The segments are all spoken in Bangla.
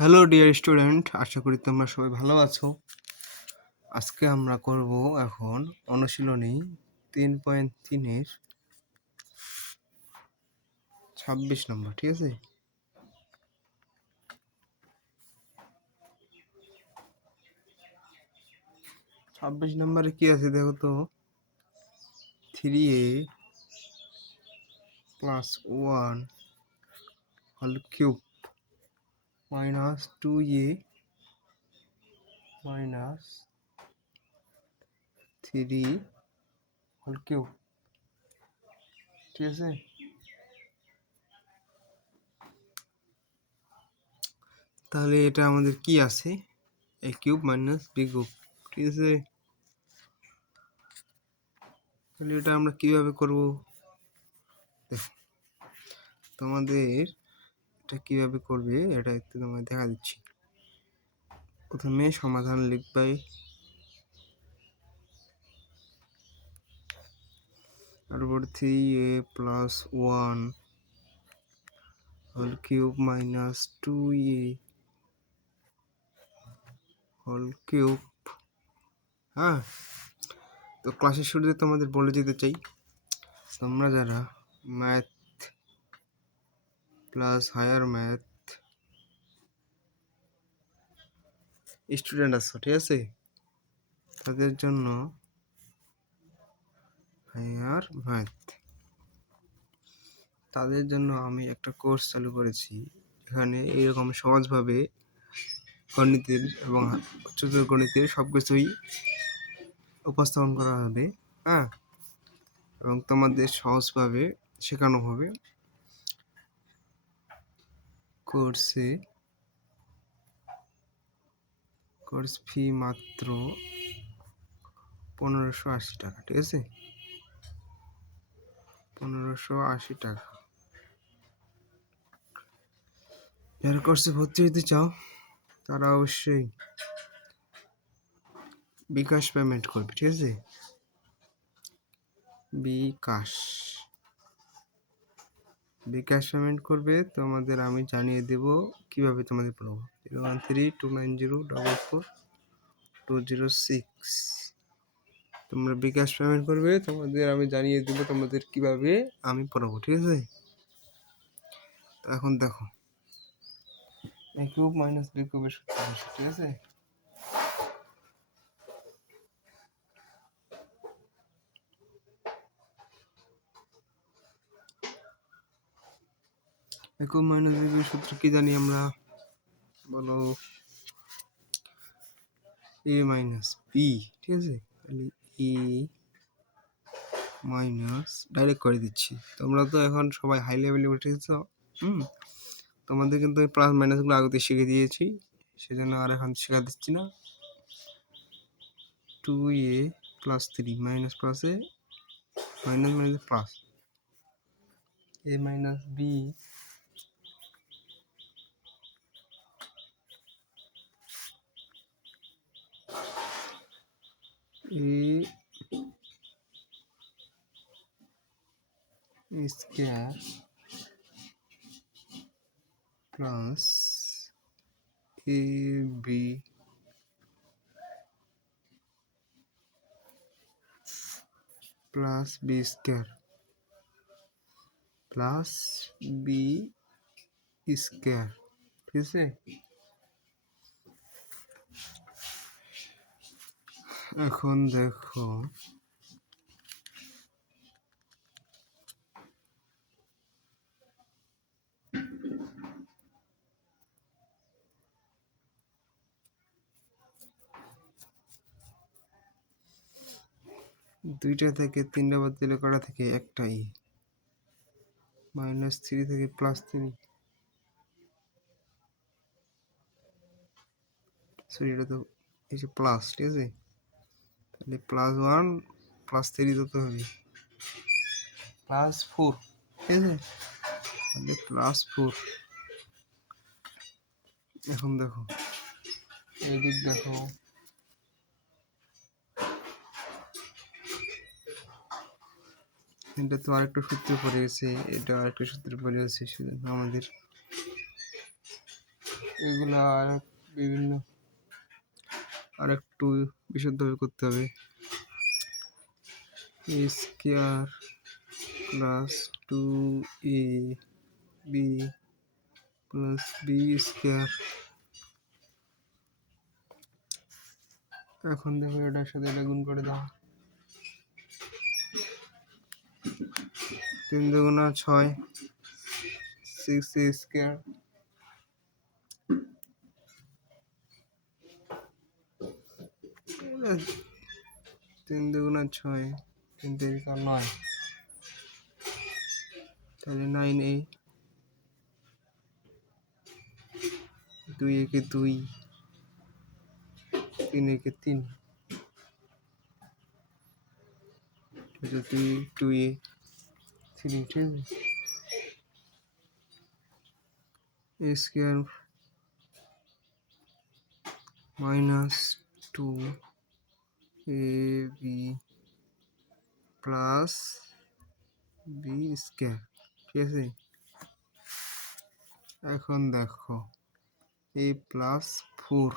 হ্যালো ডিয়ার স্টুডেন্ট, আশা করি তোমরা সবাই ভালো আছো। আজকে আমরা করব এখন অনুশীলনী 3.3-এর 26 নম্বর, ঠিক আছে? ছাব্বিশ নম্বরে কি আছে দেখো তো। 3a + 1 whole cube minus 2a মাইনাস 3 হোল কিউব, ঠিক আছে? তাহলে এটা আমাদের কি আছে? a cube minus b cube, ঠিক আছে? তাহলে এটা আমরা কিভাবে করব? দেখো, তোমাদের এটা কিভাবে করবে এটা একটু তোমায় দেখা দিচ্ছি। প্রথমে সমাধান লিখবে, তারপর 3a + 1 whole cube minus 2a whole cube. হ্যাঁ, তো ক্লাসের শুরুতে তোমাদের বলে যেতে চাই, তোমরা যারা math plus higher math student আছো, ঠিক আছে? তাদের জন্য হায়ার ম্যাথ, তাদের জন্য আমি একটা কোর্স চালু করেছি। এখানে এইরকম সহজভাবে গণিতের এবং উচ্চতর গণিতের সব কিছুই উপস্থাপন করা হবে। হ্যাঁ, এবং তোমাদের সহজভাবে শেখানো হবে। কোর্স ফি মাত্র 1580 টাকা, ঠিক আছে? 1580 টাকা। যারা কোর্সে ভর্তি হতে চাও তারা অবশ্যই বিকাশ পেমেন্ট করবে, ঠিক আছে? বিকাশ পেমেন্ট করবে, তোমাদের আমি জানিয়ে দেব কিভাবে তোমাদের পড়াবো। 013290442006 তোমরা বিকাশ পেমেন্ট করবে, তোমাদের আমি জানিয়ে দেবো তোমাদের কিভাবে আমি পড়াবো, ঠিক আছে? তো এখন দেখো, a কিউব মাইনাস b কিউবের সূত্র, ঠিক আছে? a কিউব মাইনাস b কিউবের সূত্র কি জানি আমরা? বলো, a মাইনাস b, ঠিক আছে? তাহলে a মাইনাস ডাইরেক্ট করে দিচ্ছি। তোমরা তো এখন সবাই হাই লেভেলে উঠে গেছো। তোমাদের কিন্তু প্লাস মাইনাসগুলো আগতে শিখে দিয়েছি, সেজন্য আর এখন শেখা দিচ্ছি না। 2a + 3 মাইনাস প্লাসে minus minus plus, a minus b a square plus ab plus b square plus b square, ঠিক আছে? এখন দেখো, দুইটা থেকে তিনটা বাদ দিলে কটা থেকে একটাই, -3 থেকে +3, সরি এটা তো এই যে প্লাস, ঠিক আছে? তাহলে +1 +3 যত হবে +4, ঠিক আছে? তাহলে +4। এখন দেখো, এই দিক দেখো, এটা তো আরেকটা সূত্র পড়ে গেছে, এটা আরেকটা সূত্র পড়ে গেছে, সেজন্য আমাদের এগুলা বিভিন্ন আর একটু বিশুদ্ধভাবে করতে হবে। A square plus 2ab plus B square. এখন দেখো এটার সাথে এটা গুণ করে দাও। 3 দুগুণা 6 6a স্কোয়ার তিন দুগুণা 6 3 3 9 তাহলে 9a 2 একে 2 3 একে 3 এটা 2a 3 ঠিক আছে। a square minus 2ab plus B square ঠিক আছে। এখন দেখো a প্লাস 4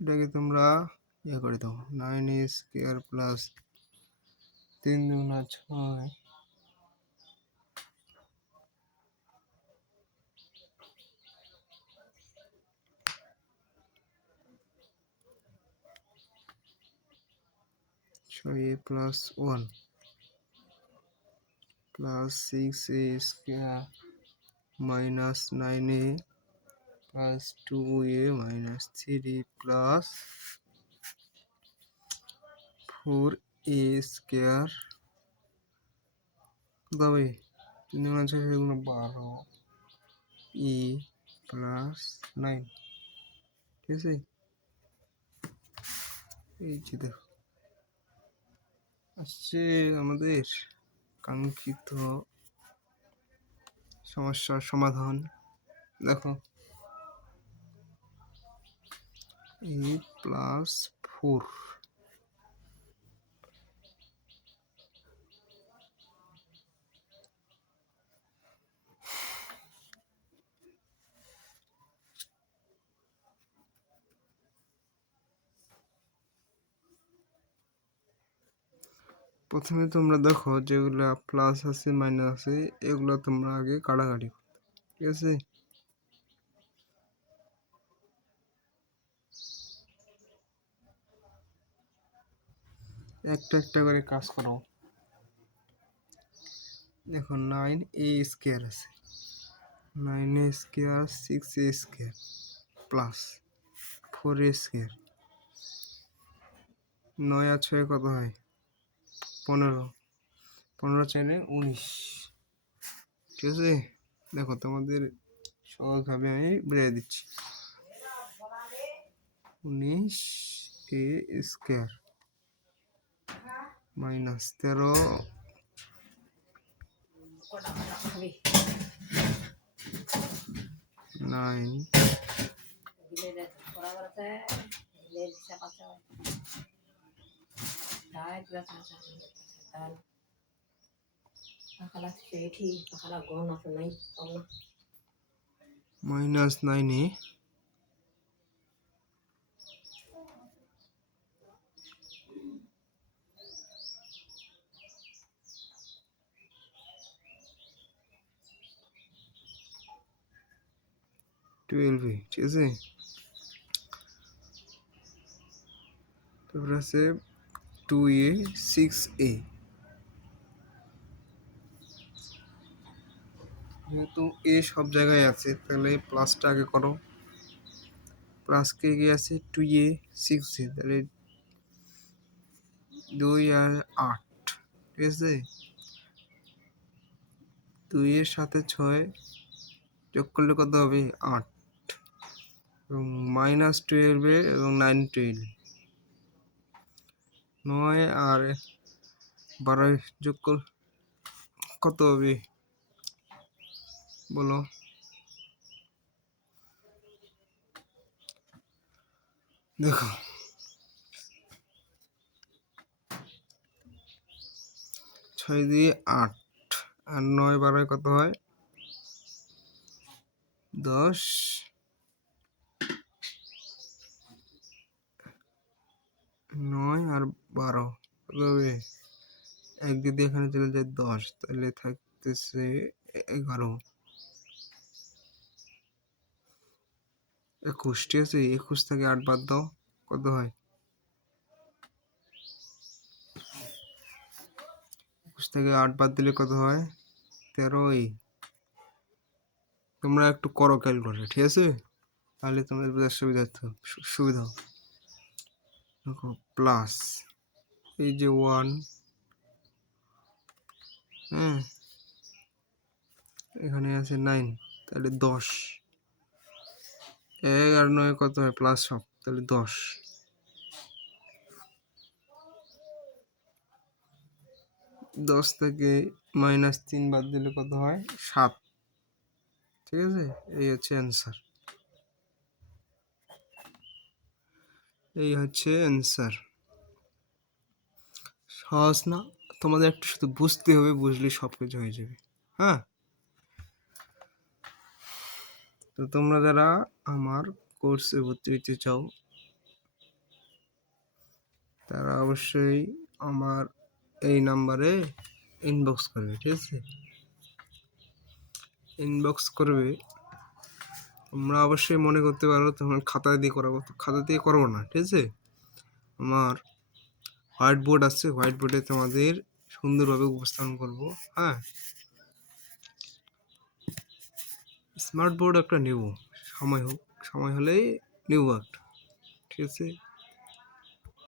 এটাকে তোমরা ইয়ে করে দাও। 9a স্কোয়ার প্লাস 3 দুগুণা 6 6a plus 1 plus 6a square minus 9a plus 2a মাইনাস 3 প্লাস 4a স্কোয়ার তবে 3 গুণ 6 গুণ 12 e প্লাস 9 ঠিক আছে। এই যে দেখো আসছে আমাদের কাঙ্ক্ষিত সমস্যার সমাধান। দেখো e প্লাস 4 প্রথমে তোমরা দেখো যেগুলা প্লাস আছে মাইনাস আছে এগুলো তোমরা আগে কাটাকাটি করো ঠিক আছে। একটা একটা করে কাজ করো। দেখো 9a স্কোয়ার আছে 9a square 6a square plus 4a square 9 আর 6 কত হয় 15 15 চাইলে 19 ঠিক আছে। দেখো তোমাদের সহজভাবে আমি বুঝিয়ে দিচ্ছি। 19a square minus 13 9 minus 9a 12 ঠিক আছে। তারপরে আছে 2a 6a যেহেতু এ সব জায়গায় আছে তাহলে প্লাসটা আগে করো। প্লাস কে কি আছে 2a 6a তাহলে 2 আর 8 ঠিক আছে। 2 এর সাথে 6 যোগ করলে কত হবে 8 এবং মাইনাস 12 এবং 9 12 9 আর 12 যোগ কর কত হবে বলো। দেখো 6 দিয়ে 8 আর 9 12 কত হয় 10 9 আর 12 কত হবে 1 যদি এখানে চলে যায় 10 তাহলে থাকতেছে 11 21 ঠিক আছে 21 থেকে 8 বাদ দাও কত হয় 21 থেকে 8 বাদ দিলে কত হয় 13 তোমরা একটু করো ক্যালকুলেটর ঠিক আছে তাহলে তোমাদের বোঝার সুবিধা দেখো প্লাস এই যে 1 হ্যাঁ এখানে আছে 9 তাহলে 10 1 আর 9 কত হয় প্লাস সব তাহলে 10 10 থেকে -3 বাদ দিলে কত হয় 7 ঠিক আছে এই হচ্ছে অ্যান্সার সহজ না তোমাদের একটু শুধু বুঝতে হবে বুঝলে সব কিছু হয়ে যাবে হ্যাঁ তো তোমরা যারা আমার কোর্সে ভর্তি হতে চাও তারা অবশ্যই আমার এই নাম্বারে ইনবক্স করবে ঠিক আছে ইনবক্স করবে তোমরা অবশ্যই মনে করতে পারো তোমার খাতা দিয়ে করাবো তো খাতা দিয়ে করবো না ঠিক আছে আমার হোয়াইট বোর্ড আছে হোয়াইট বোর্ডে তোমাদের সুন্দরভাবে উপস্থাপন করব হ্যাঁ স্মার্ট বোর্ড একটা নেব সময় হলেই নেব একটা ঠিক আছে